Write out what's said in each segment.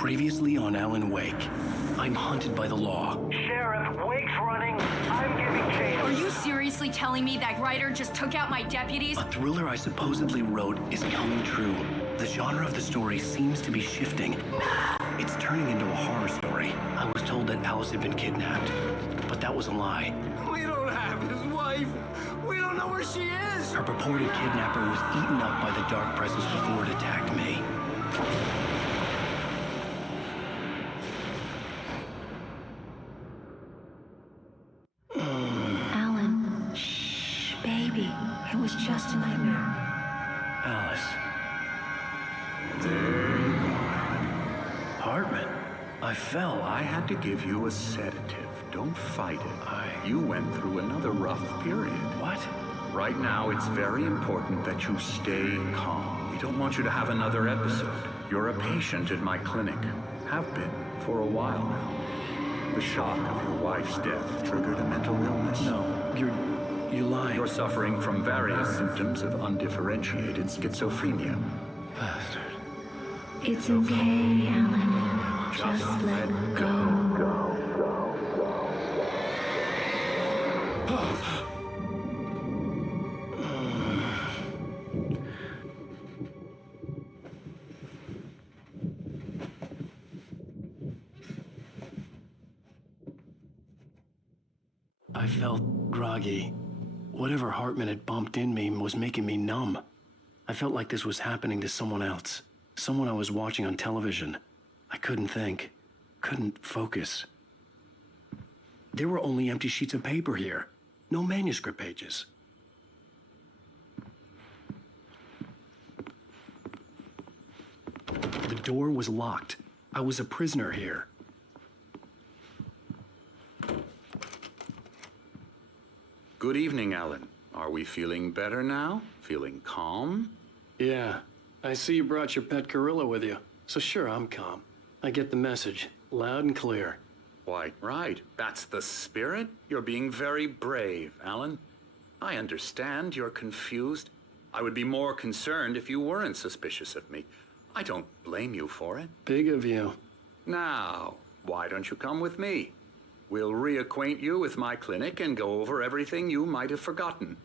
Previously on Alan Wake, I'm hunted by the law. Sheriff, Wake's running. I'm giving chase. Are you seriously telling me that writer just took out my deputies? A thriller I supposedly wrote is coming true. The genre of the story seems to be shifting. It's turning into a horror story. I was told that Alice had been kidnapped, but that was a lie. We don't have his wife. We don't know where she is. Her purported kidnapper was eaten up by the dark presence before it attacked me. Alan, shh, baby. It was just a nightmare. Alice. There you go. Hartman. I fell. I had to give you a sedative. Don't fight it. You went through another rough period. What? Right now, it's very important that you stay calm. We don't want you to have another episode. You're a patient in my clinic. Have been for a while now. The shock of your wife's death triggered a mental illness. No, you lied. You're suffering from various symptoms of undifferentiated schizophrenia. Bastard. It's okay, Alan. Just let go. I felt groggy. Whatever Hartman had bumped in me was making me numb. I felt like this was happening to someone else. Someone I was watching on television. I couldn't think. Couldn't focus. There were only empty sheets of paper here. No manuscript pages. The door was locked. I was a prisoner here. Good evening, Alan. Are we feeling better now? Feeling calm? Yeah, I see you brought your pet gorilla with you. So sure, I'm calm. I get the message, loud and clear. Why, right. That's the spirit. You're being very brave, Alan. I understand you're confused. I would be more concerned if you weren't suspicious of me. I don't blame you for it. Big of you. Now, why don't you come with me? We'll reacquaint you with my clinic and go over everything you might have forgotten.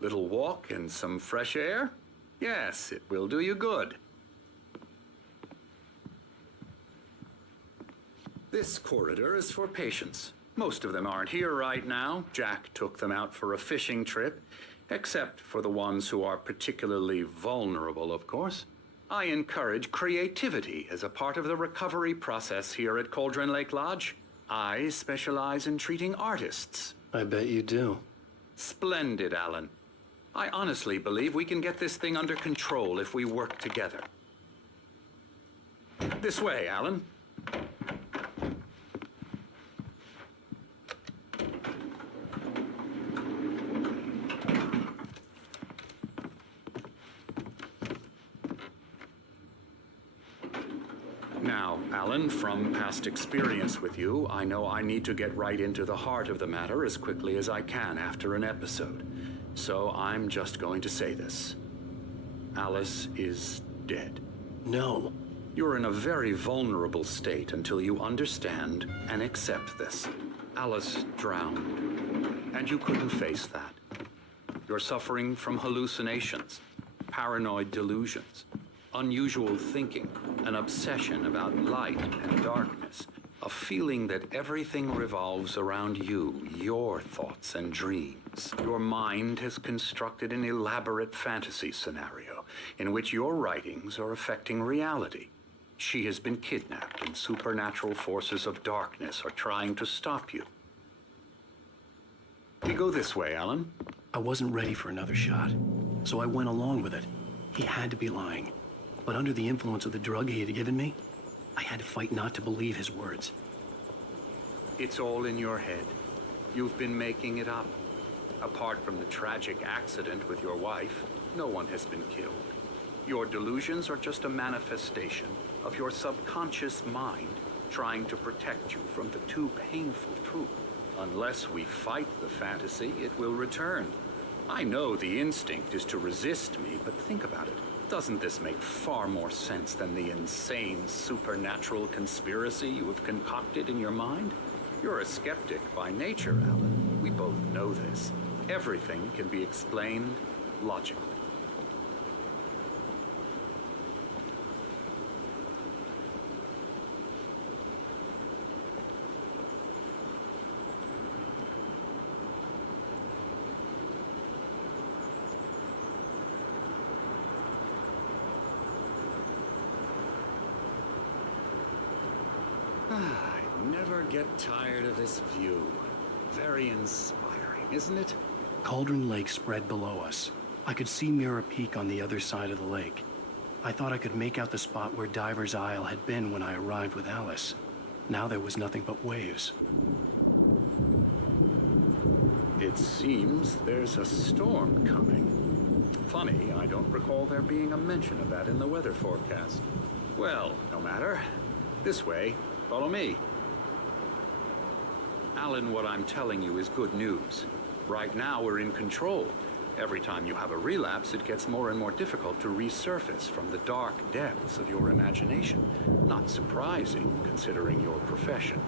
Little walk and some fresh air? Yes, it will do you good. This corridor is for patients. Most of them aren't here right now. Jack took them out for a fishing trip, except for the ones who are particularly vulnerable, of course. I encourage creativity as a part of the recovery process here at Cauldron Lake Lodge. I specialize in treating artists. I bet you do. Splendid, Alan. I honestly believe we can get this thing under control if we work together. This way, Alan. Now, Alan, from past experience with you, I know I need to get right into the heart of the matter as quickly as I can after an episode. So I'm just going to say this. Alice is dead. No. You're in a very vulnerable state until you understand and accept this. Alice drowned, and you couldn't face that. You're suffering from hallucinations, paranoid delusions, unusual thinking, an obsession about light and darkness, a feeling that everything revolves around you, your thoughts and dreams. Your mind has constructed an elaborate fantasy scenario in which your writings are affecting reality. She has been kidnapped and supernatural forces of darkness are trying to stop you. We go this way, Alan. I wasn't ready for another shot, so I went along with it. He had to be lying. But under the influence of the drug he had given me, I had to fight not to believe his words. It's all in your head. You've been making it up. Apart from the tragic accident with your wife, no one has been killed. Your delusions are just a manifestation of your subconscious mind trying to protect you from the too painful truth. Unless we fight the fantasy, it will return. I know the instinct is to resist me, but think about it. Doesn't this make far more sense than the insane supernatural conspiracy you have concocted in your mind? You're a skeptic by nature, Alan. We both know this. Everything can be explained logically. I never get tired of this view. Very inspiring, isn't it? Cauldron Lake spread below us. I could see Mirror Peak on the other side of the lake. I thought I could make out the spot where Diver's Isle had been when I arrived with Alice. Now there was nothing but waves. It seems there's a storm coming. Funny, I don't recall there being a mention of that in the weather forecast. Well, no matter. This way. Follow me. Alan, what I'm telling you is good news. Right now, we're in control. Every time you have a relapse, it gets more and more difficult to resurface from the dark depths of your imagination. Not surprising, considering your profession.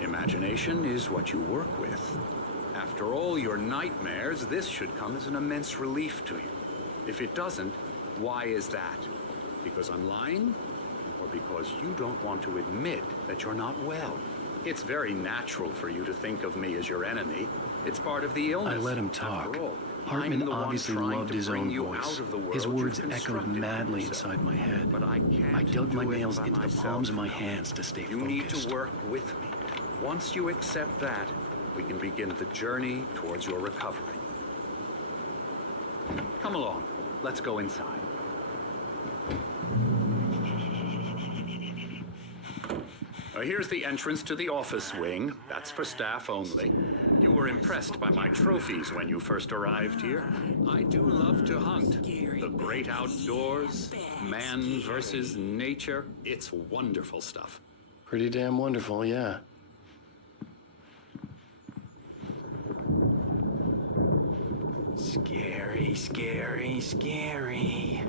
Imagination is what you work with. After all your nightmares, this should come as an immense relief to you. If it doesn't, why is that? Because I'm lying? Or because you don't want to admit that you're not well? It's very natural for you to think of me as your enemy. It's part of the illness. I let him talk. After all, Hartman obviously loved his own you voice. out of the world His words you've echoed constructed madly for yourself. inside my head. But I can't dug my do it nails by into the myself. palms of my hands to stay You focused. need to work with me. Once you accept that, we can begin the journey towards your recovery. Come along. Let's go inside. Here's the entrance to the office wing. That's for staff only. You were impressed by my trophies when you first arrived here. I do love to hunt. The great outdoors, man versus nature. It's wonderful stuff. Pretty damn wonderful, yeah. Scary, scary, scary.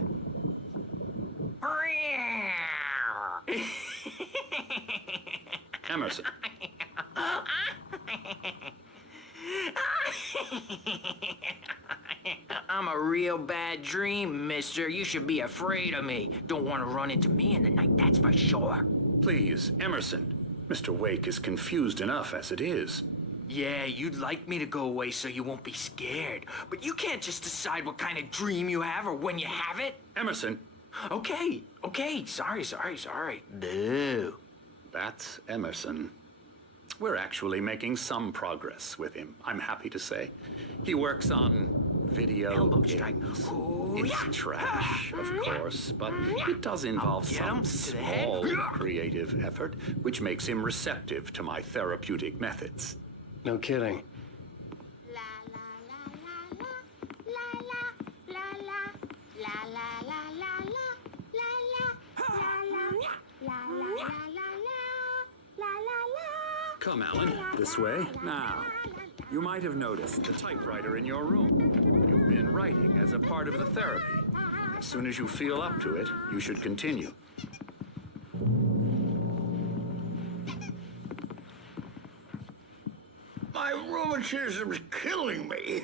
Emerson. I'm a real bad dream, mister. You should be afraid of me. Don't want to run into me in the night, that's for sure. Please, Emerson. Mr. Wake is confused enough as it is. Yeah, you'd like me to go away so you won't be scared. But you can't just decide what kind of dream you have or when you have it. Emerson. Okay. Sorry. Boo. That's Emerson. We're actually making some progress with him, I'm happy to say. He works on video Elbow games. strike. Ooh, It's yeah. trash, of course, but it does involve get some him to the head. small creative effort, which makes him receptive to my therapeutic methods. No kidding. Come, Alan, this way. Now, you might have noticed the typewriter in your room. You've been writing as a part of the therapy. As soon as you feel up to it, you should continue. My rheumatism's killing me.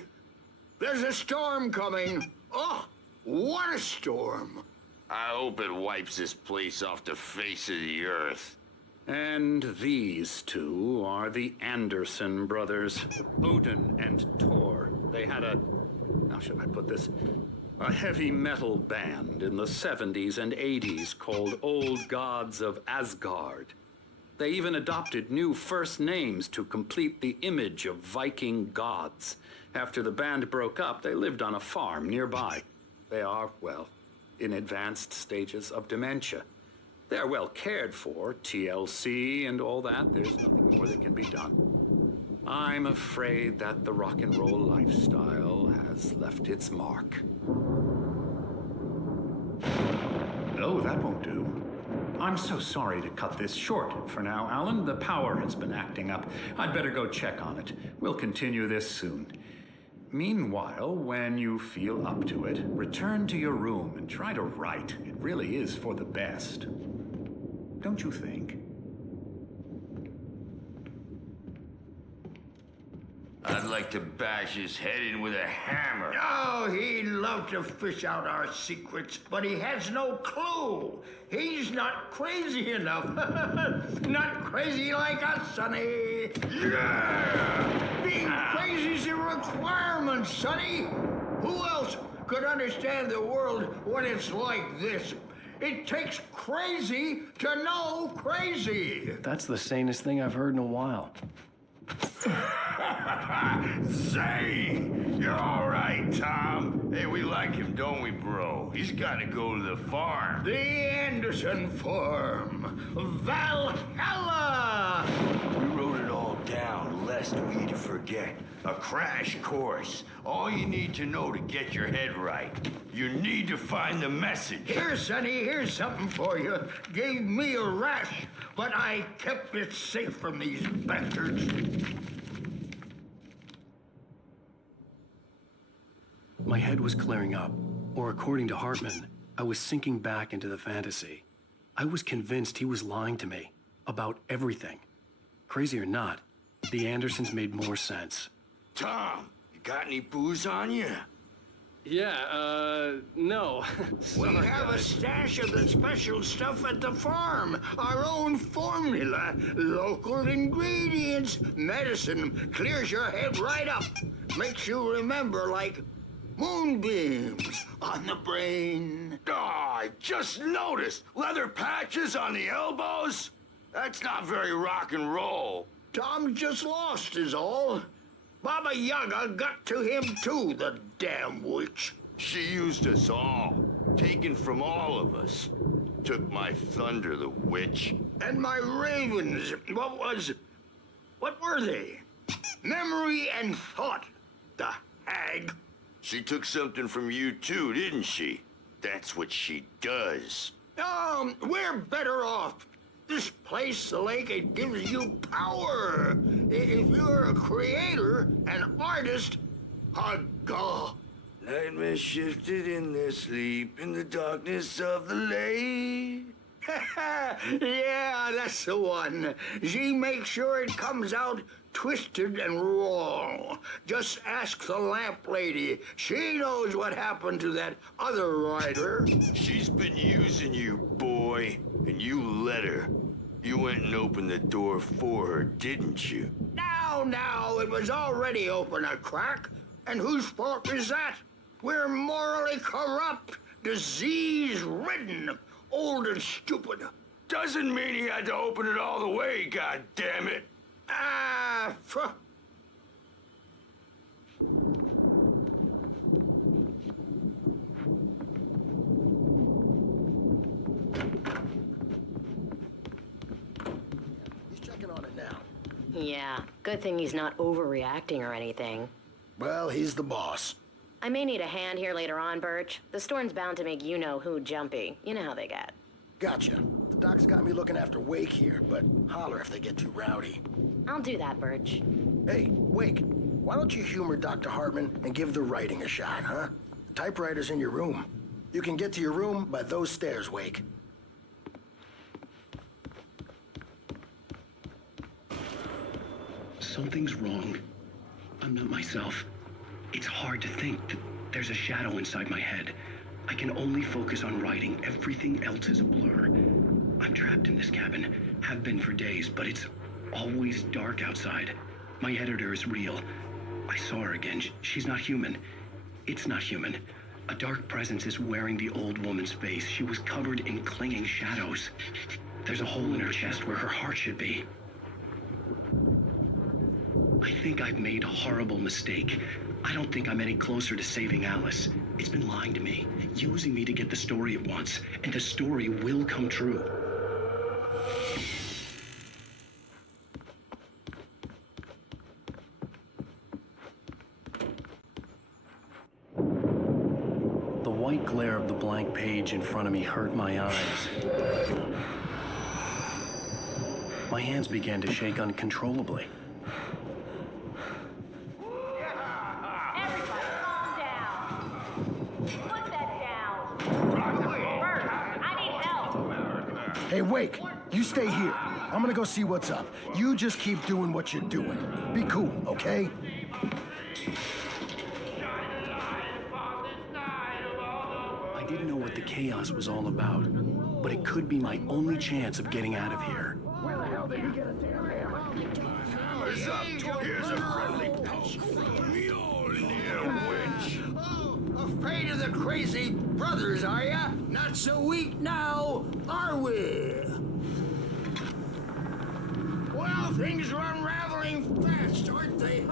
There's a storm coming. Oh, what a storm. I hope it wipes this place off the face of the earth. And these two are the Anderson brothers, Odin and Tor. They had how should I put this? A heavy metal band in the 70s and 80s called Old Gods of Asgard. They even adopted new first names to complete the image of Viking gods. After the band broke up, they lived on a farm nearby. They are, well, in advanced stages of dementia. They're well cared for, TLC and all that. There's nothing more that can be done. I'm afraid that the rock and roll lifestyle has left its mark. Oh, that won't do. I'm so sorry to cut this short for now, Alan. The power has been acting up. I'd better go check on it. We'll continue this soon. Meanwhile, when you feel up to it, return to your room and try to write. It really is for the best. Don't you think? I'd like to bash his head in with a hammer. Oh, he'd love to fish out our secrets, but he has no clue. He's not crazy enough. Not crazy like us, Sonny. Yeah! Being crazy's a requirement, Sonny. Who else could understand the world when it's like this? It takes crazy to know crazy. That's the sanest thing I've heard in a while. Say, you're all right, Tom. Hey, we like him, don't we, bro? He's got to go to the farm. The Anderson Farm. Valhalla! We wrote it all down, lest we forget. A crash course. All you need to know to get your head right. You need to find the message. Here, Sonny, here's something for you. Gave me a rash, but I kept it safe from these bastards. My head was clearing up, or according to Hartman, I was sinking back into the fantasy. I was convinced he was lying to me about everything. Crazy or not, the Andersons made more sense. Tom, you got any booze on you? Yeah, no. We have a stash of the special stuff at the farm. Our own formula. Local ingredients. Medicine clears your head right up. Makes you remember like moonbeams on the brain. Oh, I just noticed. Leather patches on the elbows? That's not very rock and roll. Tom just lost is all. Baba Yaga got to him too, the damn witch. She used us all. Taken from all of us. Took my thunder, the witch. And my ravens. What were they? Memory and thought, the hag. She took something from you too, didn't she? That's what she does. We're better off. This place, the lake, it gives you power. If you're a creator, an artist, a god. Nightmare shifted in their sleep in the darkness of the lake. Yeah, that's the one. She makes sure it comes out twisted and wrong. Just ask the lamp lady. She knows what happened to that other writer. She's been using you, boy, and you let her. You went and opened the door for her, didn't you? Now, it was already open a crack. And whose fault is that? We're morally corrupt, disease-ridden, old and stupid. Doesn't mean he had to open it all the way, goddammit. He's checking on it now. Yeah, good thing he's not overreacting or anything. Well, he's the boss. I may need a hand here later on, Birch. The storm's bound to make you-know-who jumpy. You know how they get. Gotcha. The doc's got me looking after Wake here, but holler if they get too rowdy. I'll do that, Birch. Hey, Wake, why don't you humor Dr. Hartman and give the writing a shot, huh? The typewriter's in your room. You can get to your room by those stairs, Wake. Something's wrong. I'm not myself. It's hard to think. There's a shadow inside my head. I can only focus on writing. Everything else is a blur. I'm trapped in this cabin. Have been for days, but it's always dark outside. My editor is real. I saw her again. She's not human. It's not human. A dark presence is wearing the old woman's face. She was covered in clinging shadows. There's a hole in her chest where her heart should be. I think I've made a horrible mistake. I don't think I'm any closer to saving Alice. It's been lying to me, using me to get the story it wants, and the story will come true. The white glare of the blank page in front of me hurt my eyes. My hands began to shake uncontrollably. Wake, you stay here. I'm gonna go see what's up. You just keep doing what you're doing. Be cool, okay? I didn't know what the chaos was all about, but it could be my only chance of getting out of here. Where the hell did he get a damn hammer? Hammer's up. Here's a friendly poke from me, old dear witch. Oh, afraid of the crazy brothers, are ya? Not so weak now, are we? Well, things are unraveling fast, aren't they?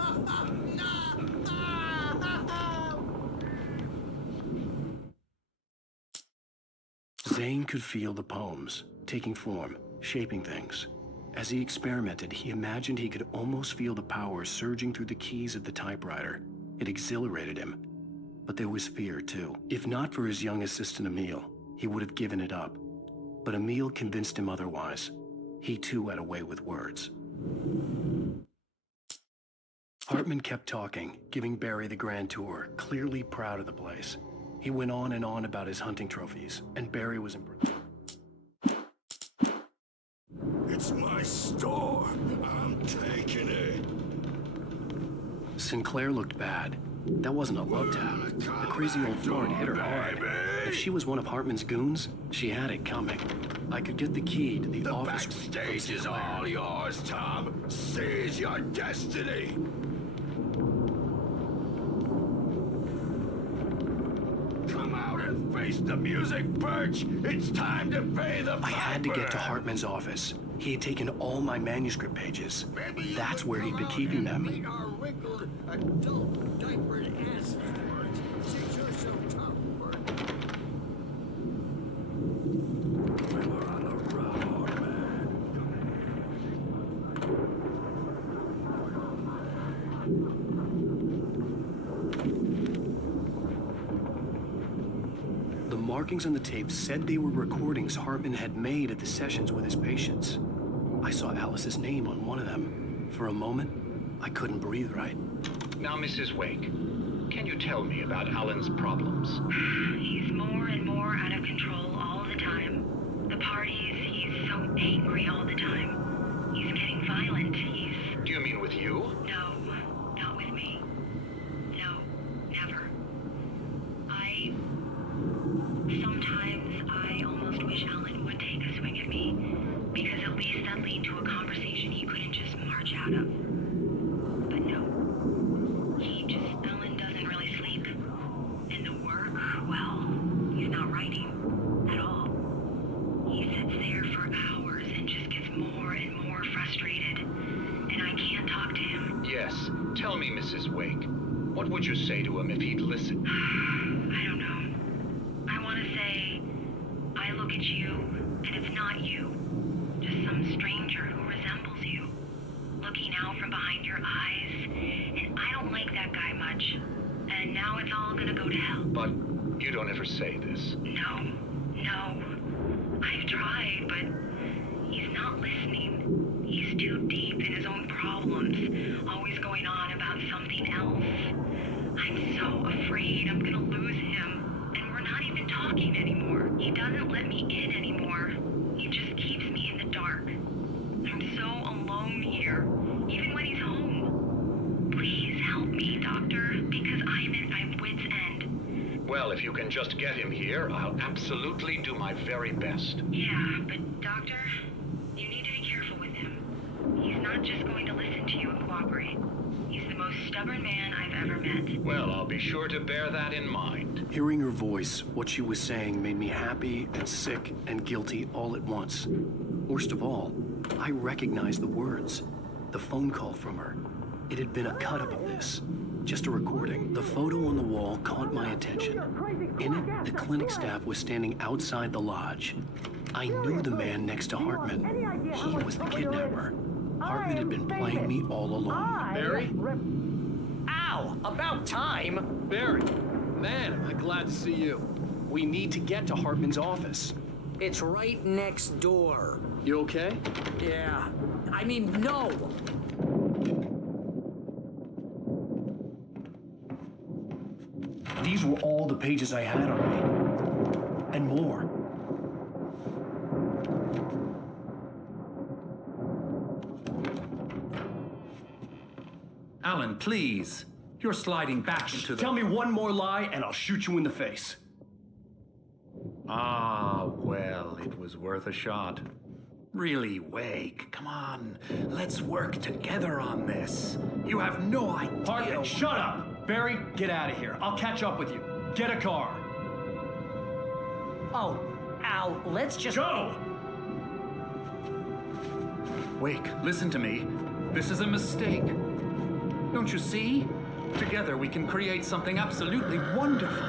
Zane could feel the poems, taking form, shaping things. As he experimented, he imagined he could almost feel the power surging through the keys of the typewriter. It exhilarated him. But there was fear, too. If not for his young assistant Emil, he would have given it up. But Emil convinced him otherwise. He, too, had a way with words. Hartman kept talking, giving Barry the grand tour, clearly proud of the place. He went on and on about his hunting trophies, and Barry was impressed. It's my store. I'm taking it. Sinclair looked bad. That wasn't a love tap. The crazy old Thorn hit her hard. If she was one of Hartman's goons, she had it coming. I could get the key to the office. The backstage is all yours, Tom. Seize your destiny. Come out and face the music, Birch. It's time to pay the piper. I had to get to Hartman's office. He had taken all my manuscript pages. That's where he'd been keeping them. Meet our wrinkled, adult, diapered asses, Bert. Since you're so tough, Bert. We were on the road, man. The markings on the tape said they were recordings Hartman had made at the sessions with his patients. I saw Alice's name on one of them. For a moment, I couldn't breathe right. Now, Mrs. Wake, can you tell me about Alan's problems? He's more and more out of control all the time. The parties, he's so angry all the time. He's getting violent. Do you mean with you? No, not with me. No, never. Sometimes I almost wish Alan would take a swing at me, because at least that'd lead to a conversation he couldn't just march out of. But no. Alan doesn't really sleep. And the work, well, he's not writing at all. He sits there for hours and just gets more and more frustrated. And I can't talk to him. Yes. Tell me, Mrs. Wake. What would you say to him if he'd listen? I don't know. I want to say, I look at you, and it's not you. Just some stranger who resembles you. Looking out from behind your eyes, and I don't like that guy much. And now it's all gonna go to hell. But you don't ever say this. No. I've tried, but he's not listening. He's too deep in his own problems, always going on about something else. I'm so afraid I'm gonna lose him, and we're not even talking anymore. He doesn't let me in anymore. He just keeps me in the dark. I'm so alone here, even when he's home. Please help me, Doctor, because I'm at my wit's end. Well, if you can just get him here, I'll absolutely do my very best. Yeah, but Doctor, you need to be careful with him. He's not just going to listen to you and cooperate. He's the most stubborn man I've ever met. Well, I'll be sure to bear that in mind. Hearing her voice, what she was saying made me happy and sick and guilty all at once. Worst of all, I recognized the words. The phone call from her. It had been a cut-up of this. Just a recording. The photo on the wall caught my attention. In it, the clinic staff was standing outside the lodge. I knew the man next to Hartman. He was the kidnapper. Hartman had been playing me all along. Barry? Ow! About time! Barry, man, am I glad to see you. We need to get to Hartman's office. It's right next door. You okay? Yeah. I mean, no! These were all the pages I had on me. And more. Alan, please. You're sliding back into the... Tell me one more lie and I'll shoot you in the face. Ah, well, it was worth a shot. Really, Wake, come on. Let's work together on this. You have no idea... Hartman, shut up! Barry, get out of here. I'll catch up with you. Get a car. Oh, Al, let's just... Go! Wake, listen to me. This is a mistake. Don't you see? Together we can create something absolutely wonderful.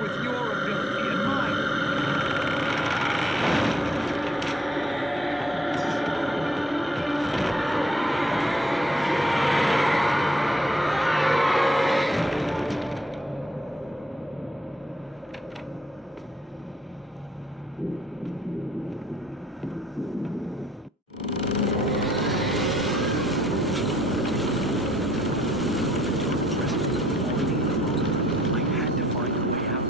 With your ability and mine. I had to find a way out.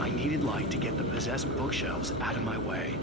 I needed light to get the possessed bookshelves out of my way.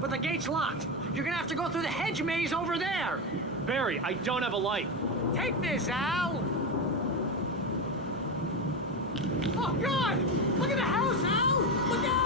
But the gate's locked. You're gonna have to go through the hedge maze over there. Barry, I don't have a light. Take this, Al. Oh, God! Look at the house, Al! Look out!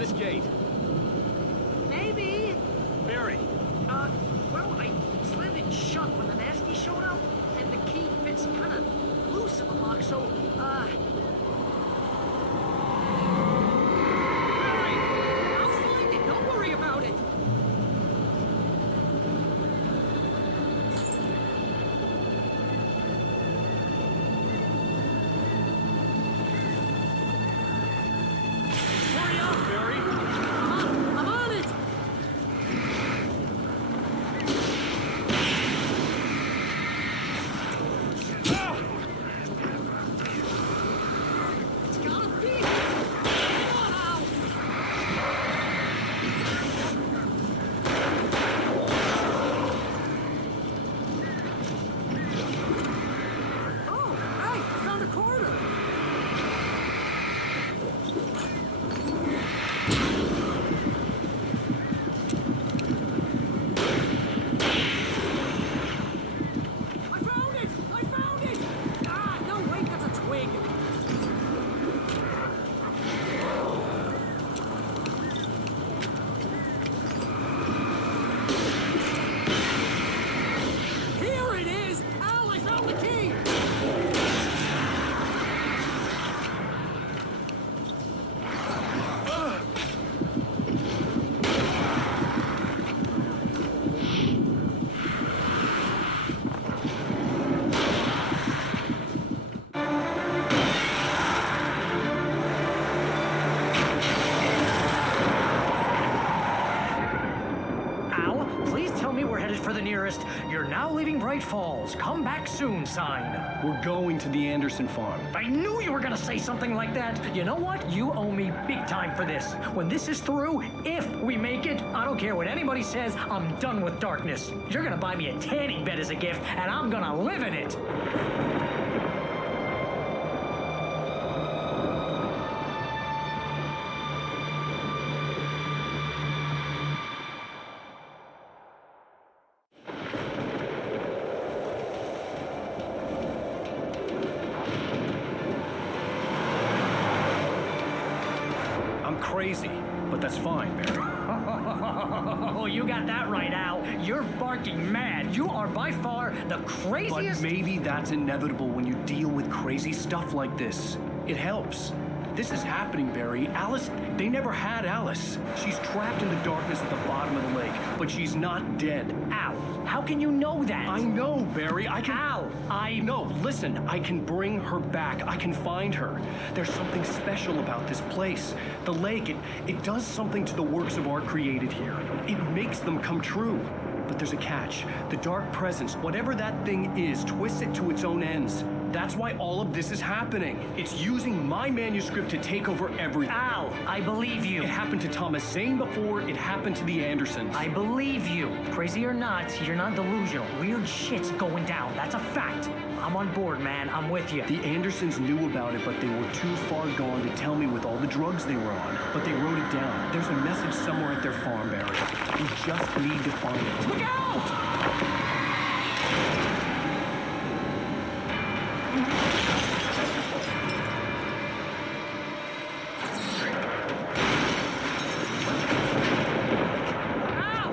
this gate? Maybe. Barry. Well, I slammed it shut when the nasty showed up, and the key fits kind of loose in the lock, so, Barry! I'll find it, don't worry about it! Hurry up, Barry! I'm on it! It's gotta be! Come on, Al! Oh, hey, I found a quarter! I found it! I found it! Ah, no, wait, that's a twig. Here it is! Al, I found the key! Al, please tell me we're headed for the nearest "You're now leaving Bright Falls. Come back soon" sign. We're going to the Anderson farm. I knew you were gonna say something like that. You know what? You owe me big time for this. When this is through, if we make it, I don't care what anybody says, I'm done with darkness. You're gonna buy me a tanning bed as a gift, and I'm gonna live in it. I'm crazy, but that's fine, Barry. Oh, you got that right, Al. You're barking mad. You are by far the But craziest. maybe that's inevitable when you deal with crazy stuff like this. It helps. This is happening, Barry. Alice, they never had Alice. She's trapped in the darkness at the bottom of the lake, but she's not dead. Al, how can you know that? I know, Barry. I can... Al, No, listen. I can bring her back. I can find her. There's something special about this place. The lake, it does something to the works of art created here. It makes them come true. But there's a catch. The dark presence, whatever that thing is, twists it to its own ends. That's why all of this is happening. It's using my manuscript to take over everything. Al, I believe you. It happened to Thomas Zane before. It happened to the Andersons. I believe you. Crazy or not, you're not delusional. Weird shit's going down. That's a fact. I'm on board, man. I'm with you. The Andersons knew about it, but they were too far gone to tell me with all the drugs they were on. But they wrote it down. There's a message somewhere at their farm, Barry. We just need to find it. Look out! Al!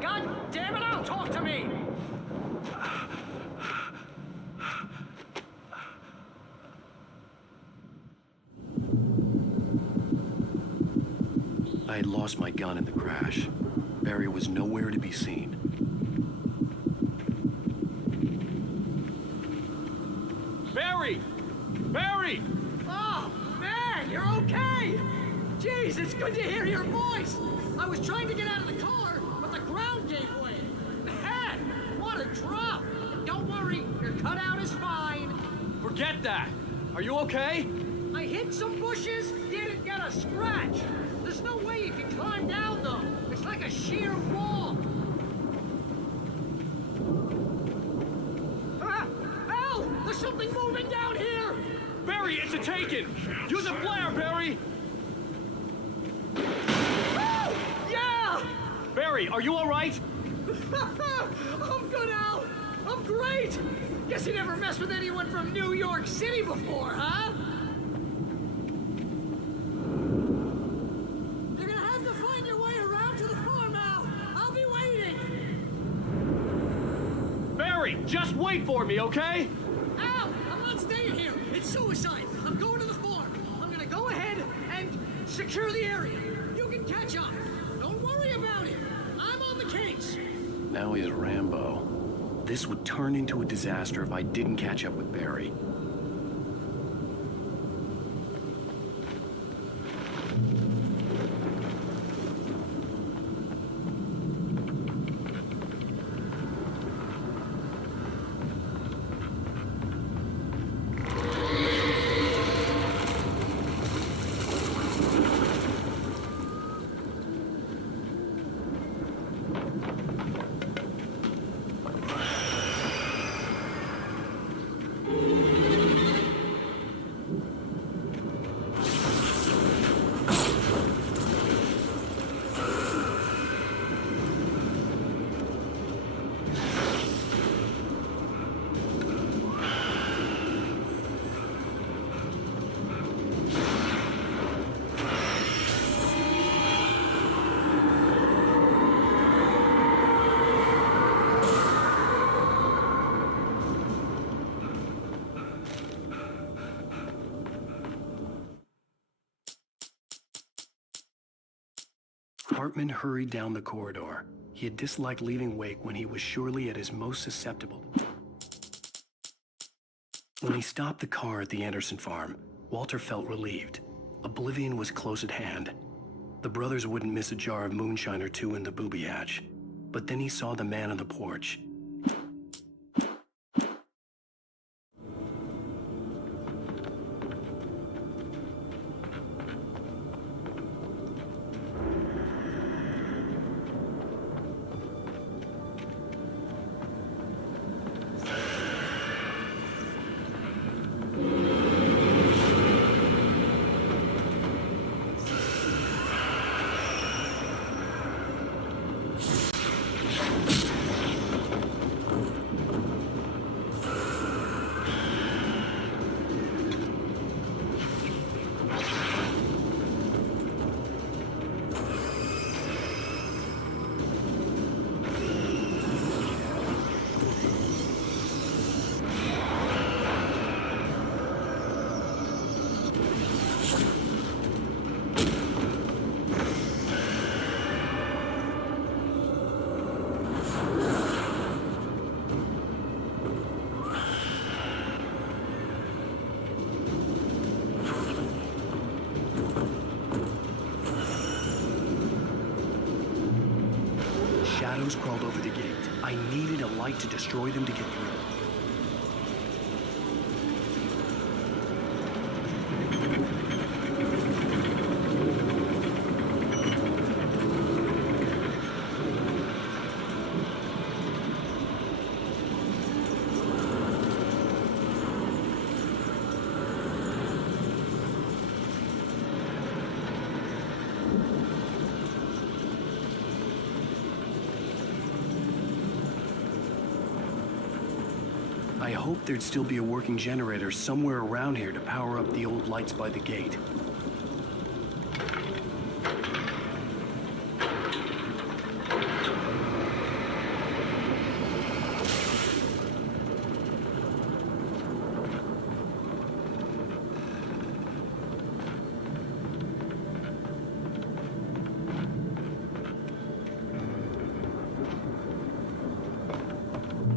God damn it, Al, talk to me! I had lost my gun in the crash. Barry was nowhere to be seen. Barry! Barry! Oh, man, you're okay! Jeez, it's good to hear your voice! I was trying to get out of the car, but the ground gave way! Man, what a drop! Don't worry, your cutout is fine! Forget that! Are you okay? I hit some bushes, didn't get a scratch! There's no way you can climb down, though! It's like a sheer wall! Ah! Al! There's something moving down here! Barry, it's a taken! Use a flare, Barry! Oh! Yeah! Barry, are you all right? I'm good, Al! I'm great! Guess you never messed with anyone from New York City before, huh? Just wait for me, okay? Al, I'm not staying here. It's suicide. I'm going to the farm. I'm gonna go ahead and secure the area. You can catch up. Don't worry about it. I'm on the case. Now he's Rambo. This would turn into a disaster if I didn't catch up with Barry. Hartman hurried down the corridor. He had disliked leaving Wake when he was surely at his most susceptible. When he stopped the car at the Anderson farm, Walter felt relieved. Oblivion was close at hand. The brothers wouldn't miss a jar of moonshine or two in the booby hatch. But then he saw the man on the porch. Shadows crawled over the gate. I needed a light to destroy them to get through. I hoped there'd still be a working generator somewhere around here to power up the old lights by the gate.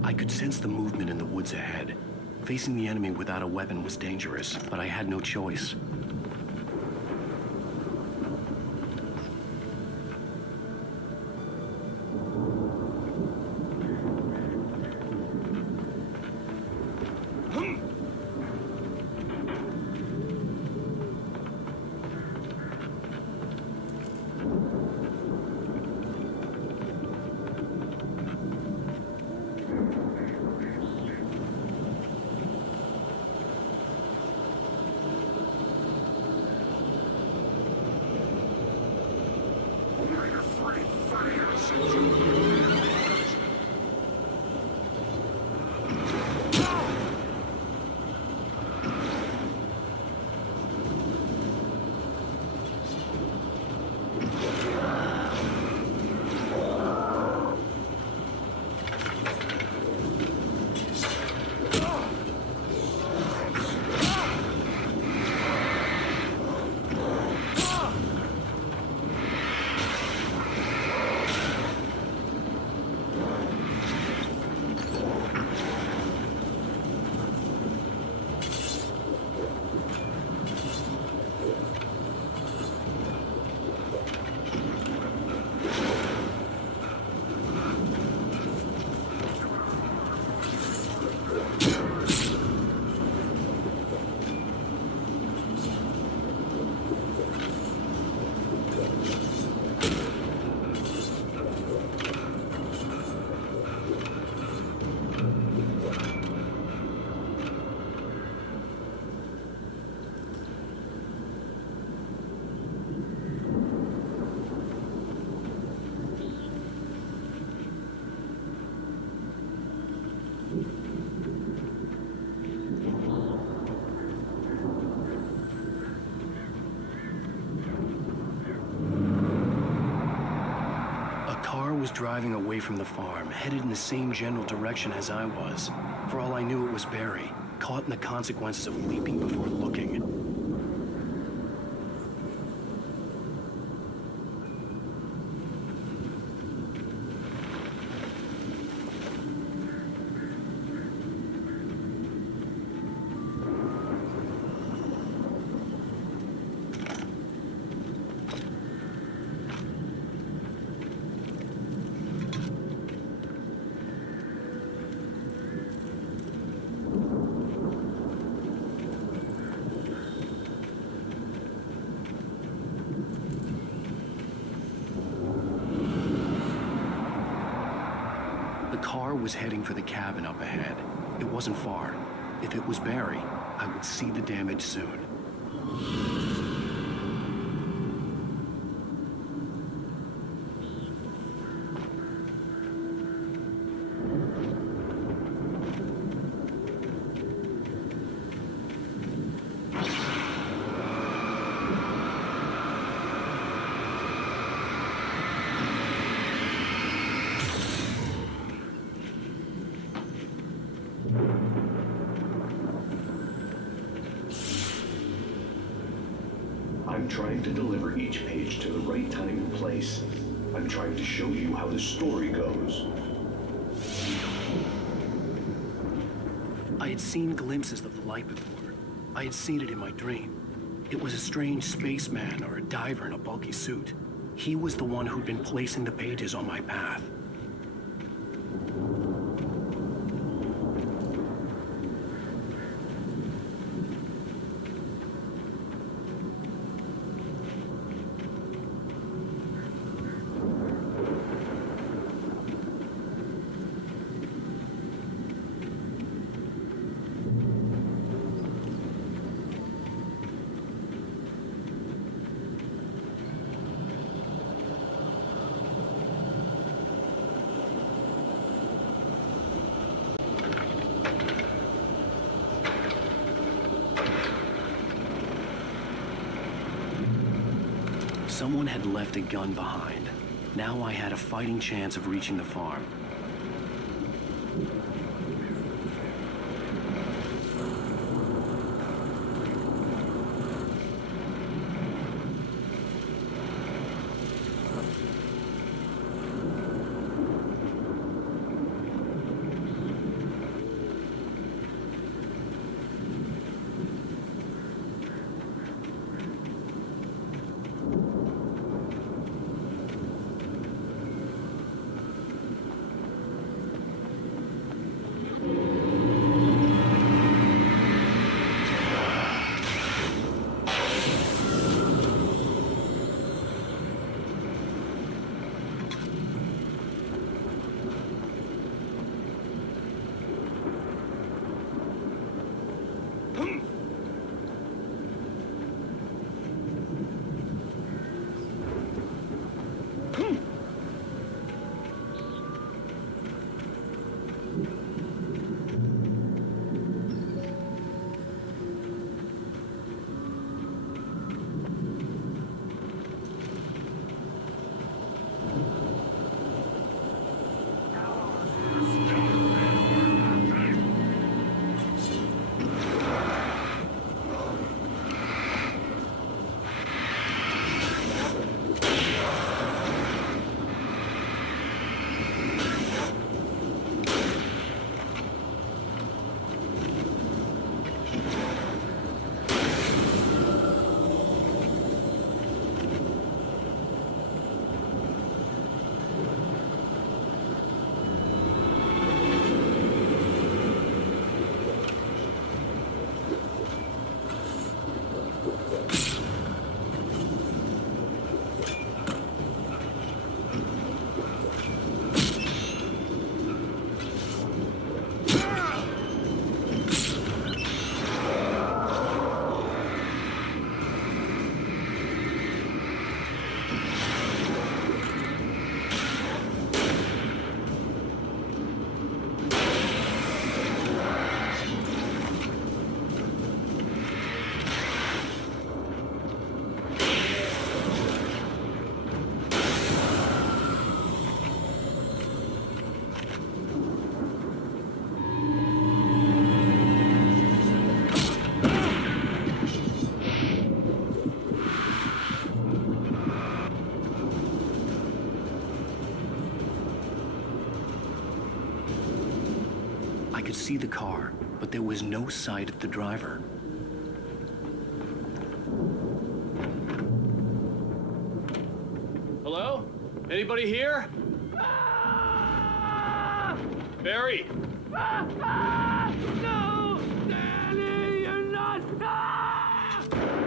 I could sense the movement in the woods ahead. Facing the enemy without a weapon was dangerous, but I had no choice. was driving away from the farm, headed in the same general direction as I was. For all I knew, it was Barry, caught in the consequences of leaping before looking. The car was heading for the cabin up ahead. It wasn't far. If it was Barry, I would see the damage soon. I'm trying to deliver each page to the right time and place. I'm trying to show you how the story goes. I had seen glimpses of the light before. I had seen it in my dream. It was a strange spaceman or a diver in a bulky suit. He was the one who'd been placing the pages on my path. Someone had left a gun behind. Now I had a fighting chance of reaching the farm. I could see the car, but there was no sight of the driver. Hello? Anybody here? Barry! No! Danny, you're not!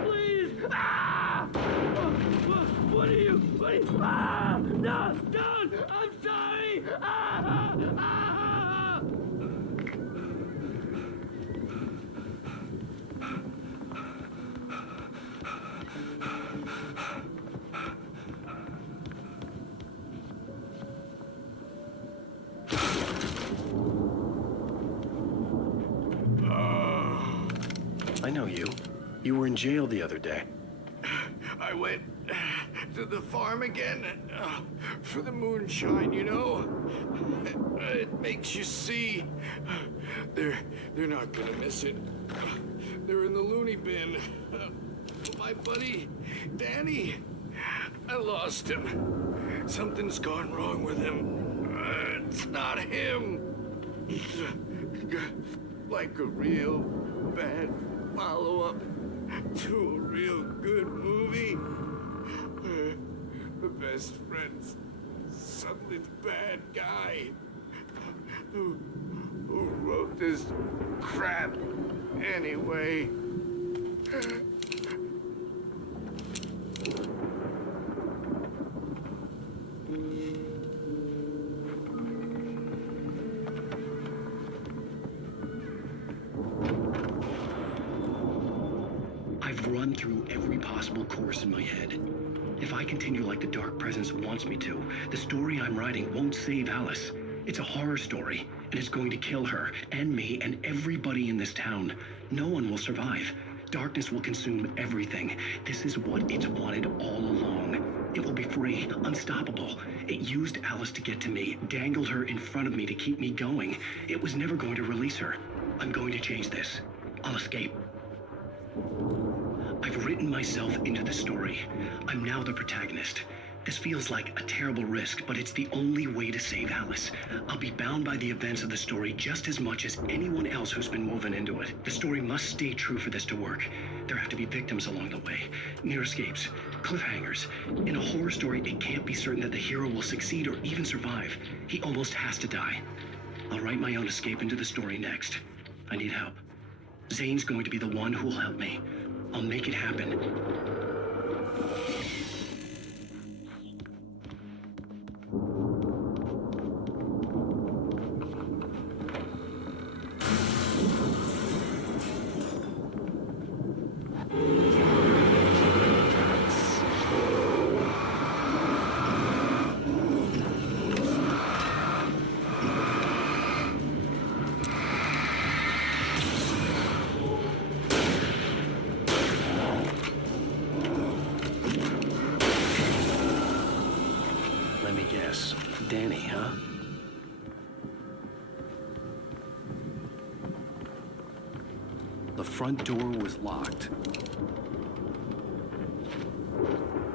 Please! What are you? No! Don't! I'm sorry! I know you. You were in jail the other day. I went to the farm again for the moonshine, you know? It makes you see. They're not gonna miss it. They're in the loony bin. My buddy, Danny, I lost him. Something's gone wrong with him. It's not him. Like a real bad follow-up to a real good movie. The best friend's suddenly the bad guy who wrote this crap anyway. I've run through every possible course in my head. If I continue like the Dark Presence wants me to, the story I'm writing won't save Alice. It's a horror story, and it's going to kill her, and me, and everybody in this town. No one will survive. Darkness will consume everything. This is what it's wanted all along. It will be free, unstoppable. It used Alice to get to me, dangled her in front of me to keep me going. It was never going to release her. I'm going to change this. I'll escape. I've written myself into the story. I'm now the protagonist. This feels like a terrible risk, but it's the only way to save Alice. I'll be bound by the events of the story just as much as anyone else who's been woven into it. The story must stay true for this to work. There have to be victims along the way, near escapes, cliffhangers. In a horror story, it can't be certain that the hero will succeed or even survive. He almost has to die. I'll write my own escape into the story next. I need help. Zane's going to be the one who'll help me. I'll make it happen. Let me guess. Danny, huh? The front door was locked.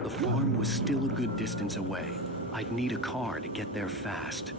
The farm was still a good distance away. I'd need a car to get there fast.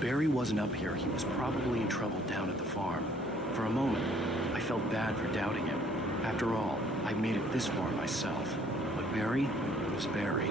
Barry wasn't up here, he was probably in trouble down at the farm. For a moment, I felt bad for doubting him. After all, I made it this far myself. But Barry was Barry.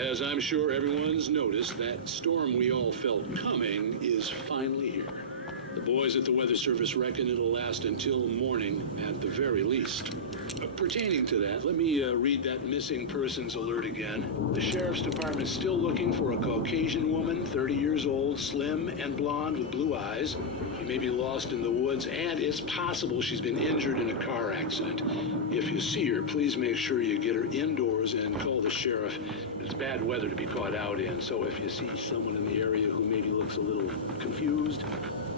As I'm sure everyone's noticed, that storm we all felt coming is finally here. The boys at the Weather Service reckon it'll last until morning at the very least. Pertaining to that, let me read that missing persons alert again. The Sheriff's Department's still looking for a Caucasian woman, 30 years old, slim and blonde with blue eyes. She may be lost in the woods, and it's possible she's been injured in a car accident. If you see her, please make sure you get her indoors and call the sheriff. It's bad weather to be caught out in, so if you see someone in the area who maybe looks a little confused,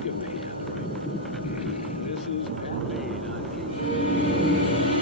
give them a hand, all right? This is Pat Bain on TV.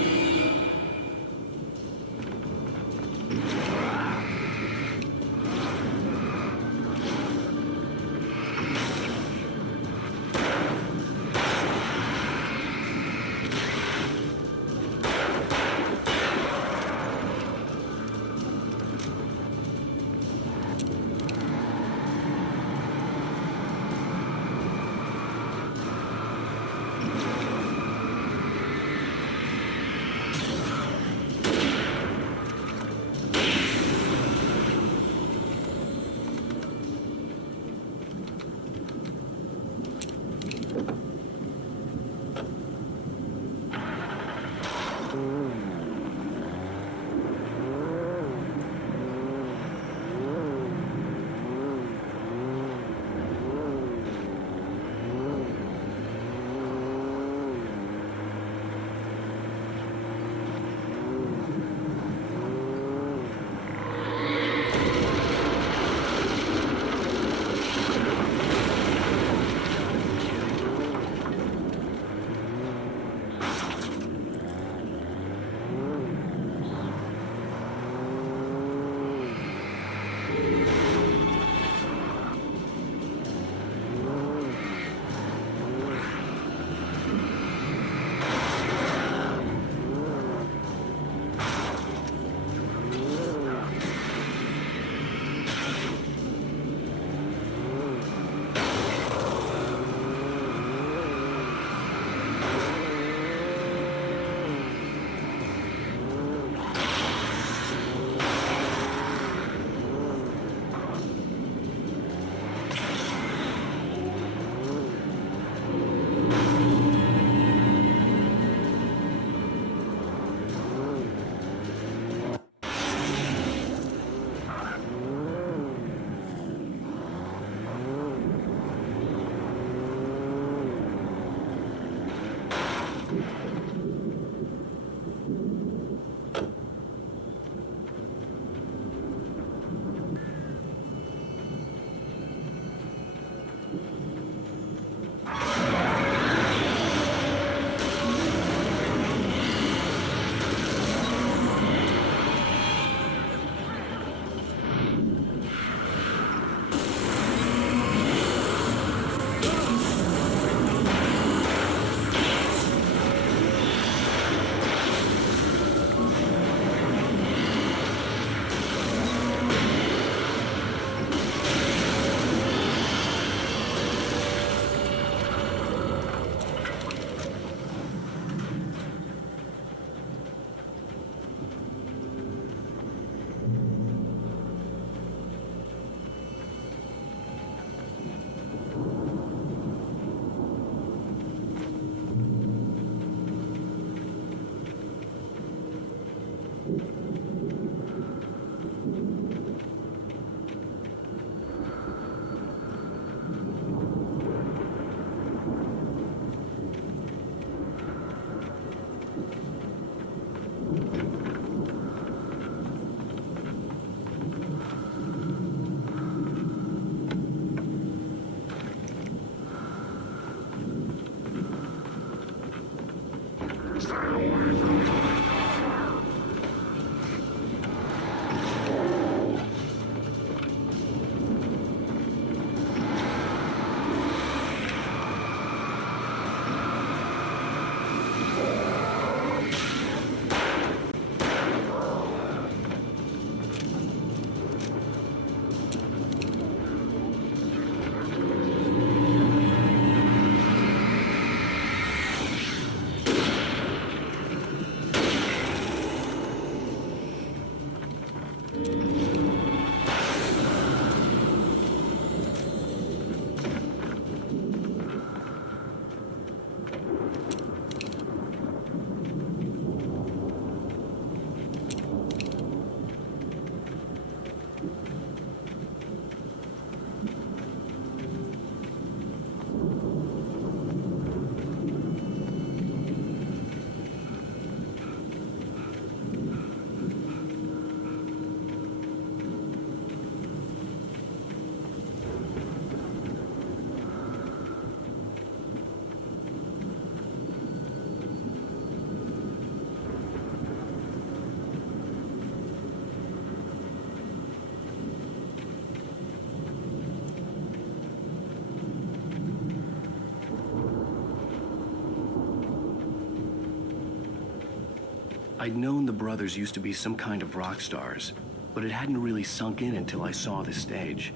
I'd known the brothers used to be some kind of rock stars, but it hadn't really sunk in until I saw the stage.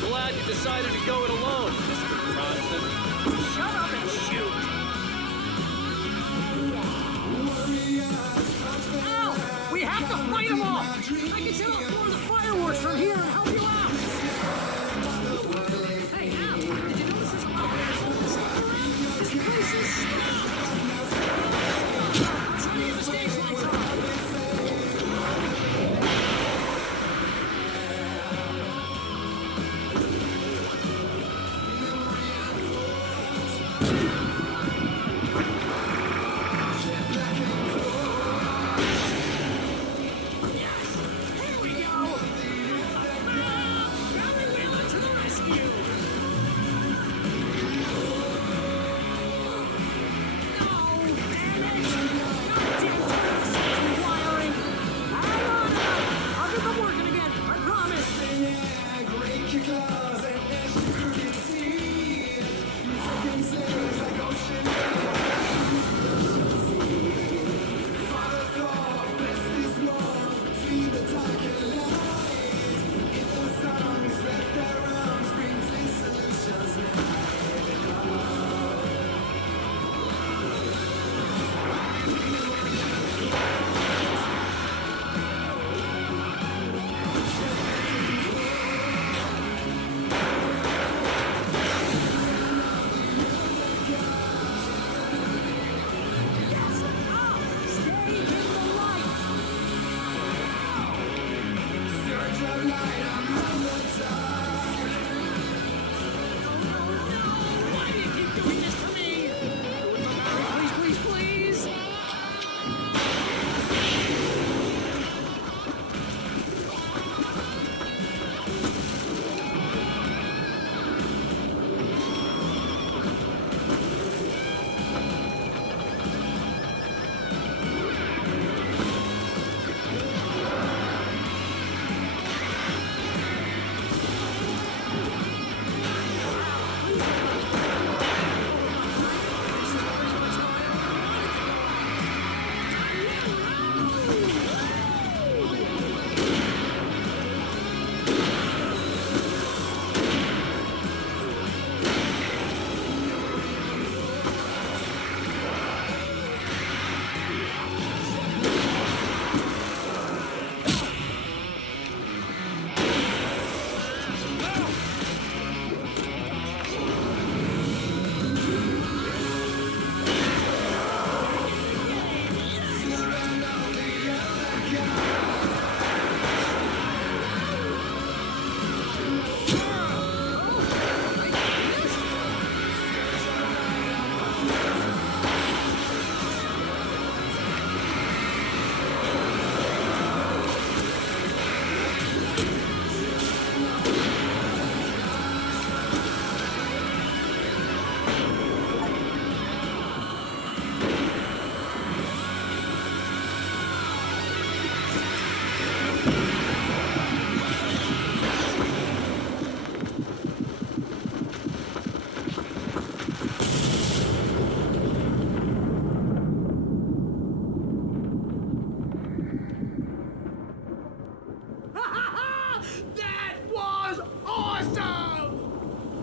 Glad you decided to go it alone, Mr. Bronson. Shut up and shoot! Al! We have to fight them off! I can set off more of the fireworks from here and help you out! Hey, Al! Did you notice this problem? This place is stopped! Try to get the stage lights on!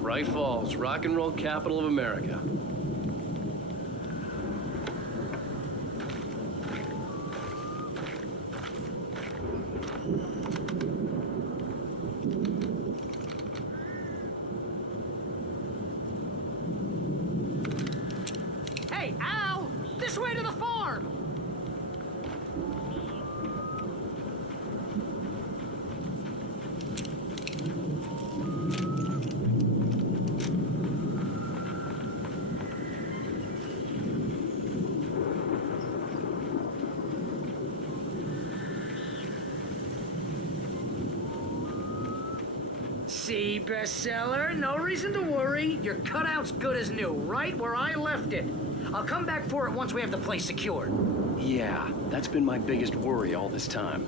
Bright Falls, rock and roll capital of America. Hey, Al! This way to the farm! See, bestseller, no reason to worry. Your cutout's good as new, right where I left it. I'll come back for it once we have the place secured. Yeah, that's been my biggest worry all this time.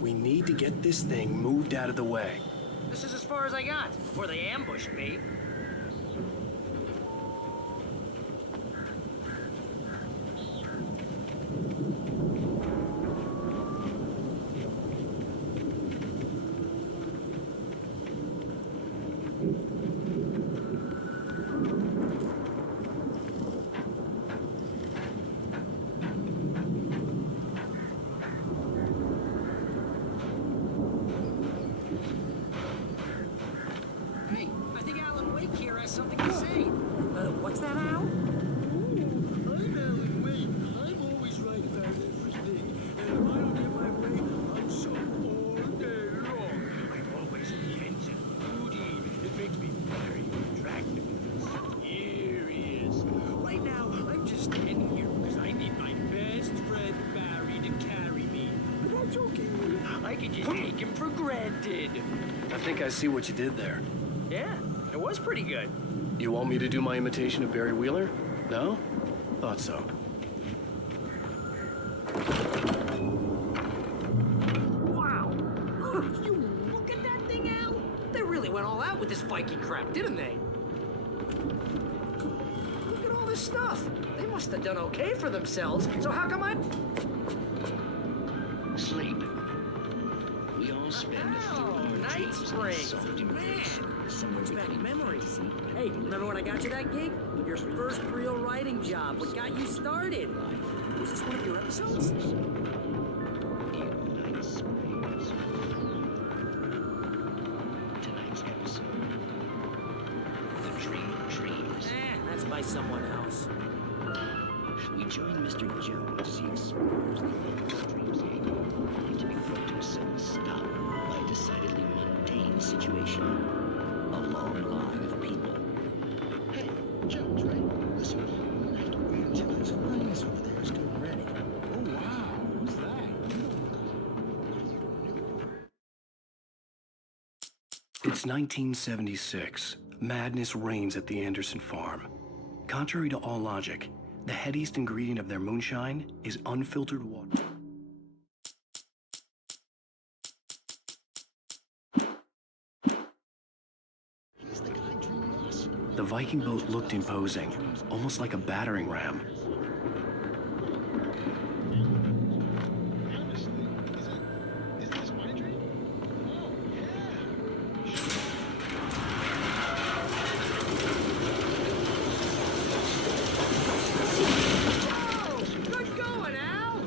We need to get this thing moved out of the way. This is as far as I got before they ambushed me. What's that, Al? I'm Alan Wake. I'm always right about everything. And if I don't get my way, I'm so all day long. I'm always in the engine. Moody. It makes me very attractive. Here he is. Right now, I'm just standing here because I need my best friend Barry to carry me. But that's okay. I can just take him for granted. I think I see what you did there. Yeah, it was pretty good. You want me to do my imitation of Barry Wheeler? No? Thought so. Wow! You look at that thing, Al! They really went all out with this Viking crap, didn't they? Look at all this stuff. They must have done okay for themselves, so how come I... Sleep. We all spend Night Springs! Man, brings back memories. Hey, remember when I got you that gig? Your first real writing job, what got you started? Was this one of your episodes? Tonight's episode. The Dream of Dreams. That's by someone else. We join Mr. Jones as he explores the endless dreamscape, only to be brought to a sudden stop by a decidedly mundane situation. A long line of people. Hey, Jones, right? Listen, we'll have to wait until those lines over there is getting ready. Oh, wow. Who's that? It's 1976. Madness reigns at the Anderson farm. Contrary to all logic, the headiest ingredient of their moonshine is unfiltered water. The Viking boat looked imposing, almost like a battering ram. Good going, Al!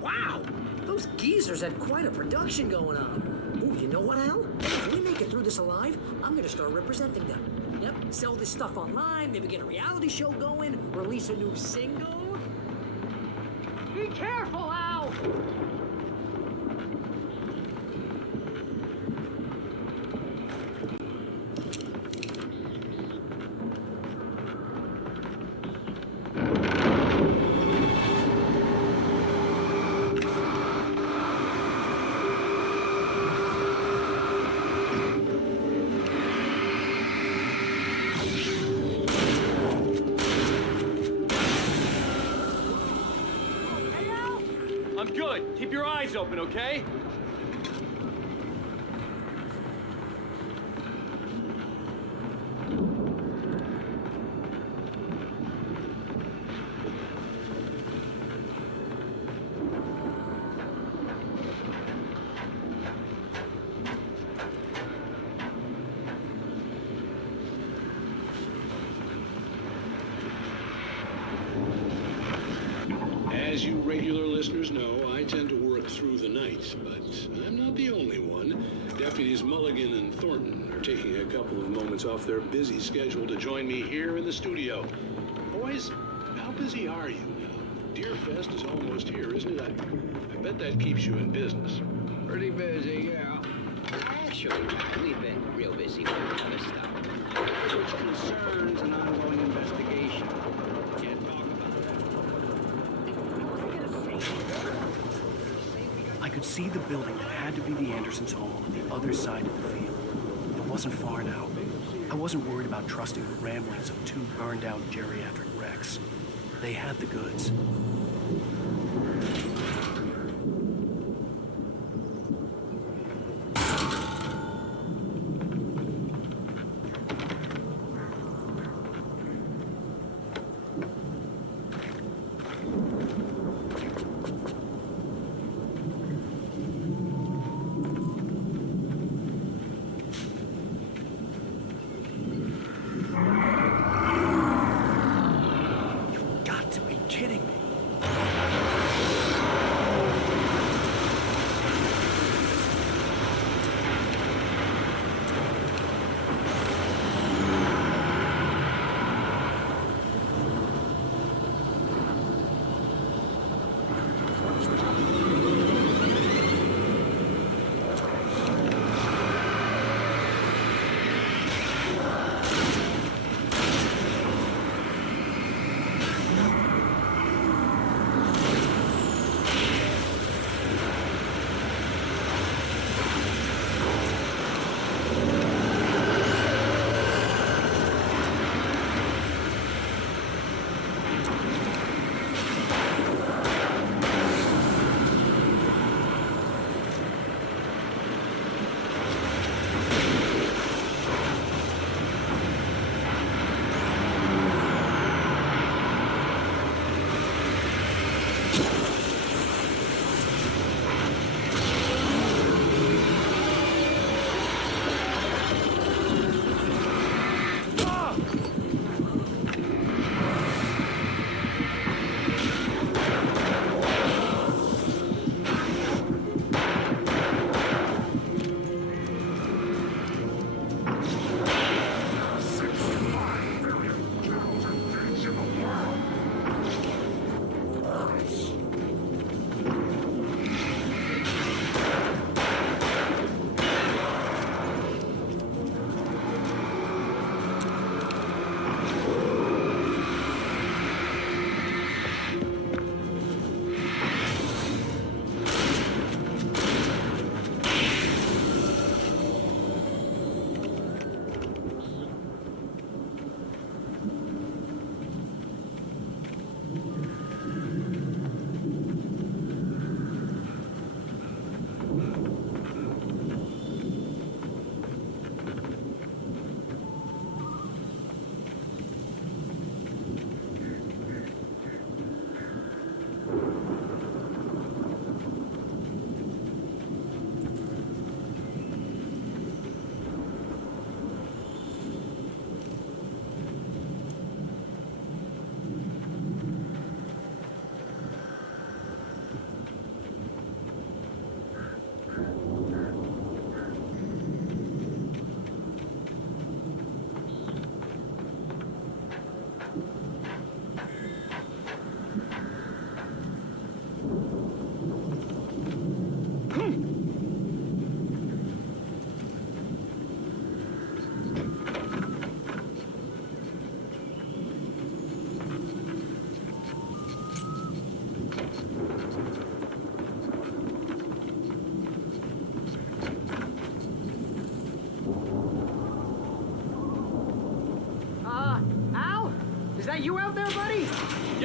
Wow! Those geezers had quite a production going on. Ooh, you know what, Al? If we make it through this alive, I'm gonna start representing them. Yep, sell this stuff online, maybe get a reality show going, release a new single. Be careful, Al! I'm good. Keep your eyes open, okay? As you regular listeners know, I tend to work through the night, but I'm not the only one. Deputies Mulligan and Thornton are taking a couple of moments off their busy schedule to join me here in the studio. Boys, how busy are you now? Deerfest is almost here, isn't it? I bet that keeps you in business. Pretty busy, yeah. Actually, we've been real busy with other stuff, which concerns an ongoing investigation. Can't talk about that. I could see the building that had to be the Andersons' home on the other side of the field. It wasn't far now. I wasn't worried about trusting the ramblings of two burned-out geriatric wrecks. They had the goods. Kidding me.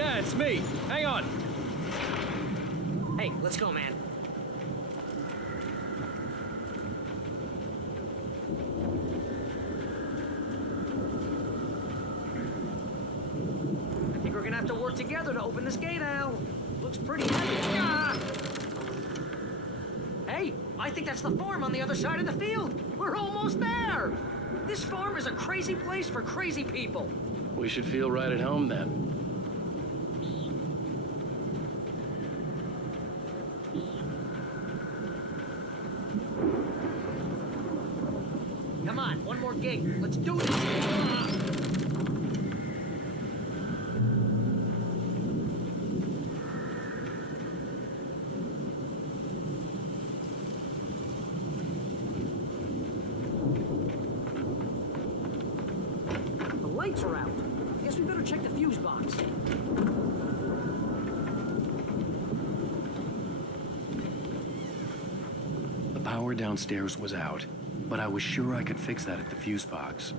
Yeah, it's me. Hang on. Hey, let's go, man. I think we're gonna have to work together to open this gate, Al. Looks pretty heavy. Ah! Hey, I think that's the farm on the other side of the field. We're almost there. This farm is a crazy place for crazy people. We should feel right at home then. Come on, one more gate. Let's do this. Ah! The lights are out. I guess we better check the fuse box. The power downstairs was out, but I was sure I could fix that at the fuse box.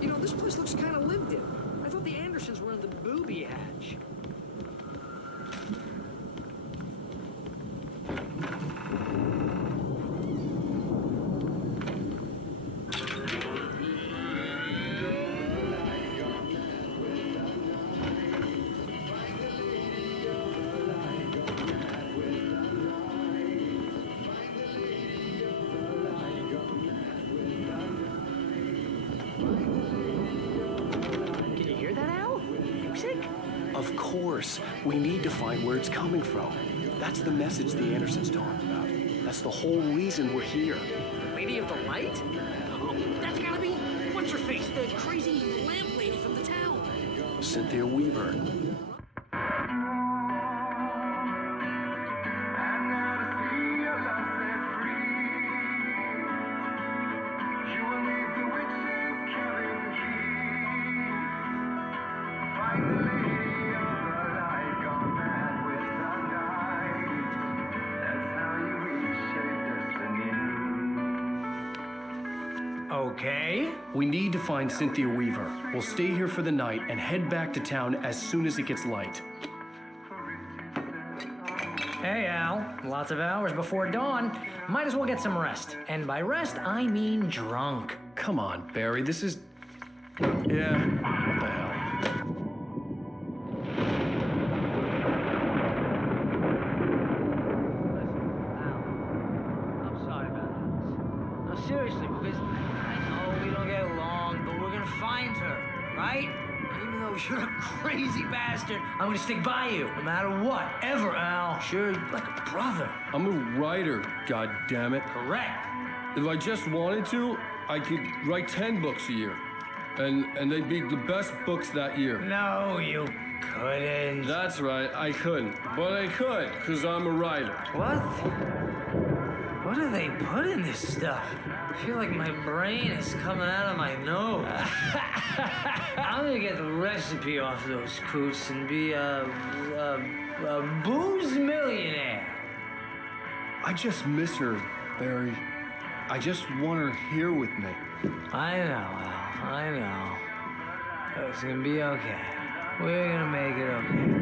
You know, this place looks kind of lived in. I thought the Andersons were in the booby hatch. Can you hear that, Al? Music? Of course. We need to find where it's coming from. That's the message the Andersons talked about. That's the whole reason we're here. The Lady of the Light? Oh, that's gotta be what's her face, the crazy lamp lady from the town. Cynthia Weaver. Okay. We need to find Cynthia Weaver. We'll stay here for the night and head back to town as soon as it gets light. Hey, Al. Lots of hours before dawn. Might as well get some rest. And by rest, I mean drunk. Come on, Barry, this is... Yeah, what the hell? I'm sorry about this. No, seriously, because I know we don't get along, but we're gonna find her, right? Even though you're a crazy bastard, I'm gonna stick by you, no matter what, ever, Al. Sure, like a brother. I'm a writer, goddammit. Correct. If I just wanted to, I could write 10 books a year. And they'd be the best books that year. No, you couldn't. That's right, I couldn't. But I could, because I'm a writer. What? What do they put in this stuff? I feel like my brain is coming out of my nose. I'm gonna get the recipe off those coots and be a booze millionaire. I just miss her, Barry. I just want her here with me. I know, Al. I know. It's gonna be okay. We're gonna make it okay.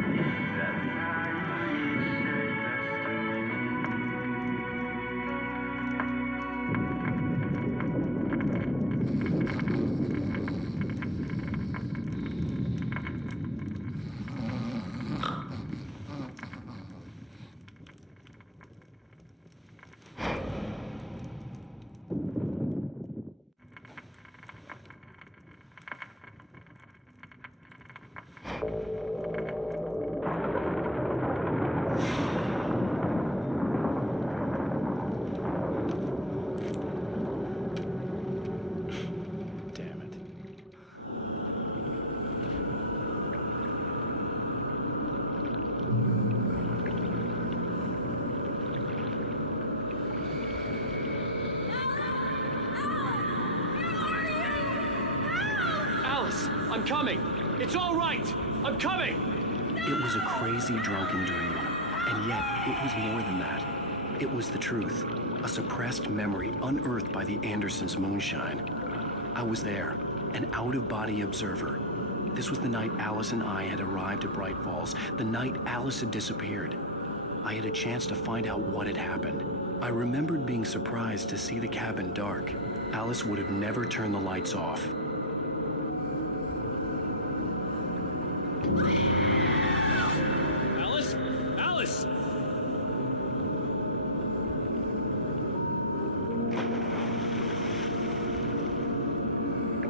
I'm coming! It's all right! I'm coming! It was a crazy drunken dream, and yet it was more than that. It was the truth, a suppressed memory unearthed by the Andersons' moonshine. I was there, an out-of-body observer. This was the night Alice and I had arrived at Bright Falls, the night Alice had disappeared. I had a chance to find out what had happened. I remembered being surprised to see the cabin dark. Alice would have never turned the lights off. Alice? Alice!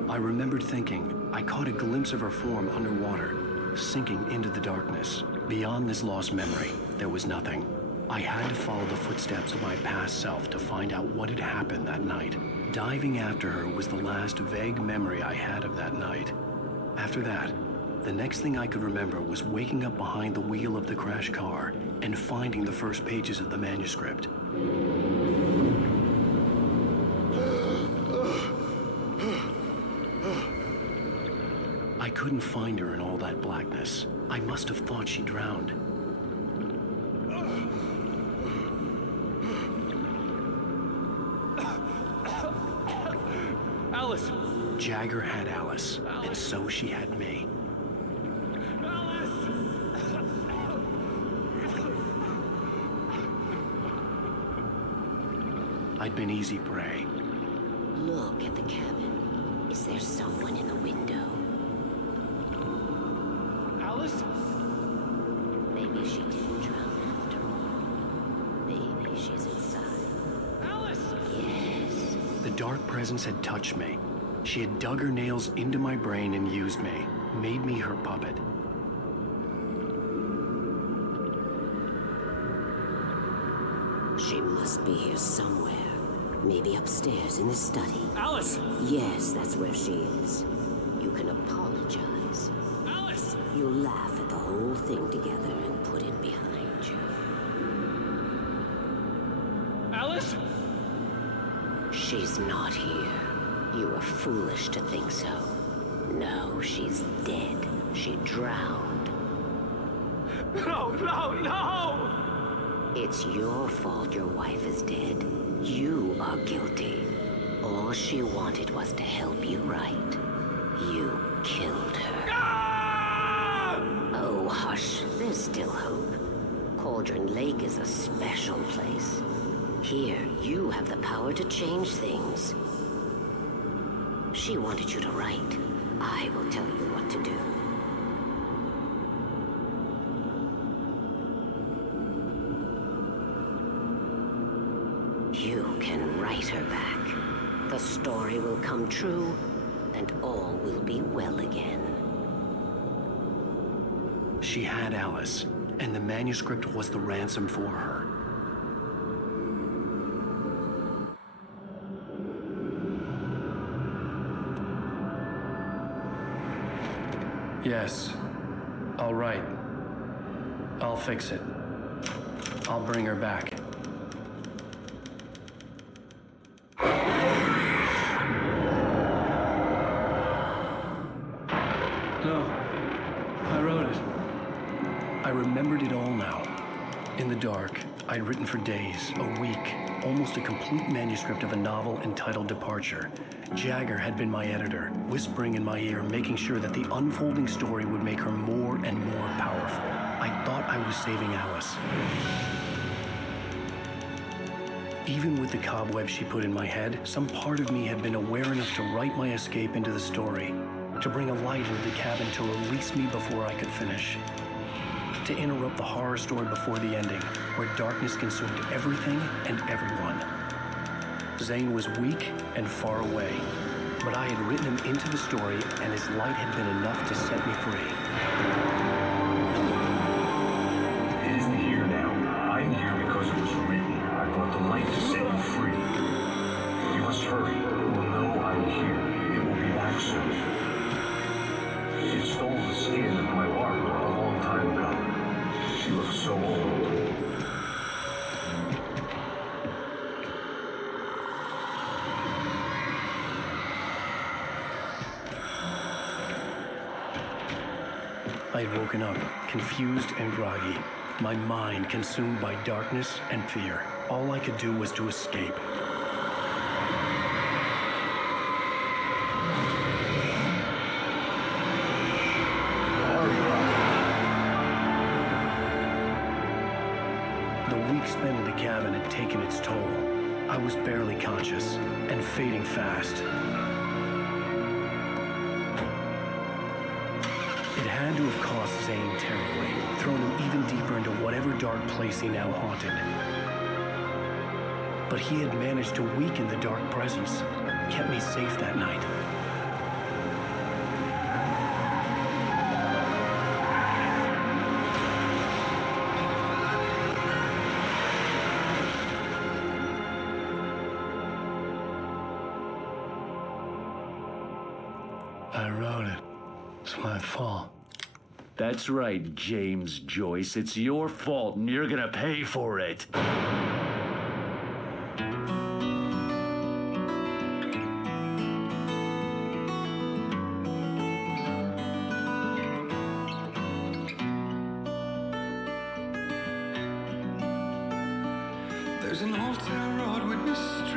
I remembered thinking I caught a glimpse of her form underwater, sinking into the darkness. Beyond this lost memory, there was nothing. I had to follow the footsteps of my past self to find out what had happened that night. Diving after her was the last vague memory I had of that night. After that, the next thing I could remember was waking up behind the wheel of the crashed car and finding the first pages of the manuscript. I couldn't find her in all that blackness. I must have thought she drowned. Alice! Jagger had Alice, and so she had me. I'd been easy prey. Look at the cabin. Is there someone in the window? Alice? Maybe she didn't drown after all. Maybe she's inside. Alice! Yes. The dark presence had touched me. She had dug her nails into my brain and used me, made me her puppet. She must be here somewhere. Maybe upstairs in the study. Alice! Yes, that's where she is. You can apologize. Alice! You'll laugh at the whole thing together and put it behind you. Alice? She's not here. You were foolish to think so. No, she's dead. She drowned. No, no, no! It's your fault your wife is dead. You are guilty. All she wanted was to help you right. You killed her. Ah! Oh, hush. There's still hope. Cauldron Lake is a special place. Here, you have the power to change things. She wanted you to write. I will tell you what to do. You can write her back. The story will come true, and all will be well again. She had Alice, and the manuscript was the ransom for her. Yes. All right. I'll fix it. I'll bring her back. No. I wrote it. I remembered it all now. In the dark, I'd written for days, a week, almost a complete manuscript of a novel entitled Departure. Jagger had been my editor, whispering in my ear, making sure that the unfolding story would make her more and more powerful. I thought I was saving Alice. Even with the cobweb she put in my head, some part of me had been aware enough to write my escape into the story, to bring a light into the cabin to release me before I could finish. To interrupt the horror story before the ending, where darkness consumed everything and everyone. Zane was weak and far away, but I had written him into the story, and his light had been enough to set me free. It isn't here now. I'm here because it was written. I brought the light to set you free. You must hurry. It will know I'm here. It will be back soon. It stole the skin of my Barbara a long time ago. She looks so old. I had woken up, confused and groggy, my mind consumed by darkness and fear. All I could do was to escape. The week spent in the cabin had taken its toll. I was barely conscious and fading fast. It had to have cost Zane terribly, thrown him even deeper into whatever dark place he now haunted. But he had managed to weaken the dark presence, kept me safe that night. I wrote it. It's my fault. That's right, James Joyce. It's your fault, and you're gonna pay for it. There's an old town road with mystery.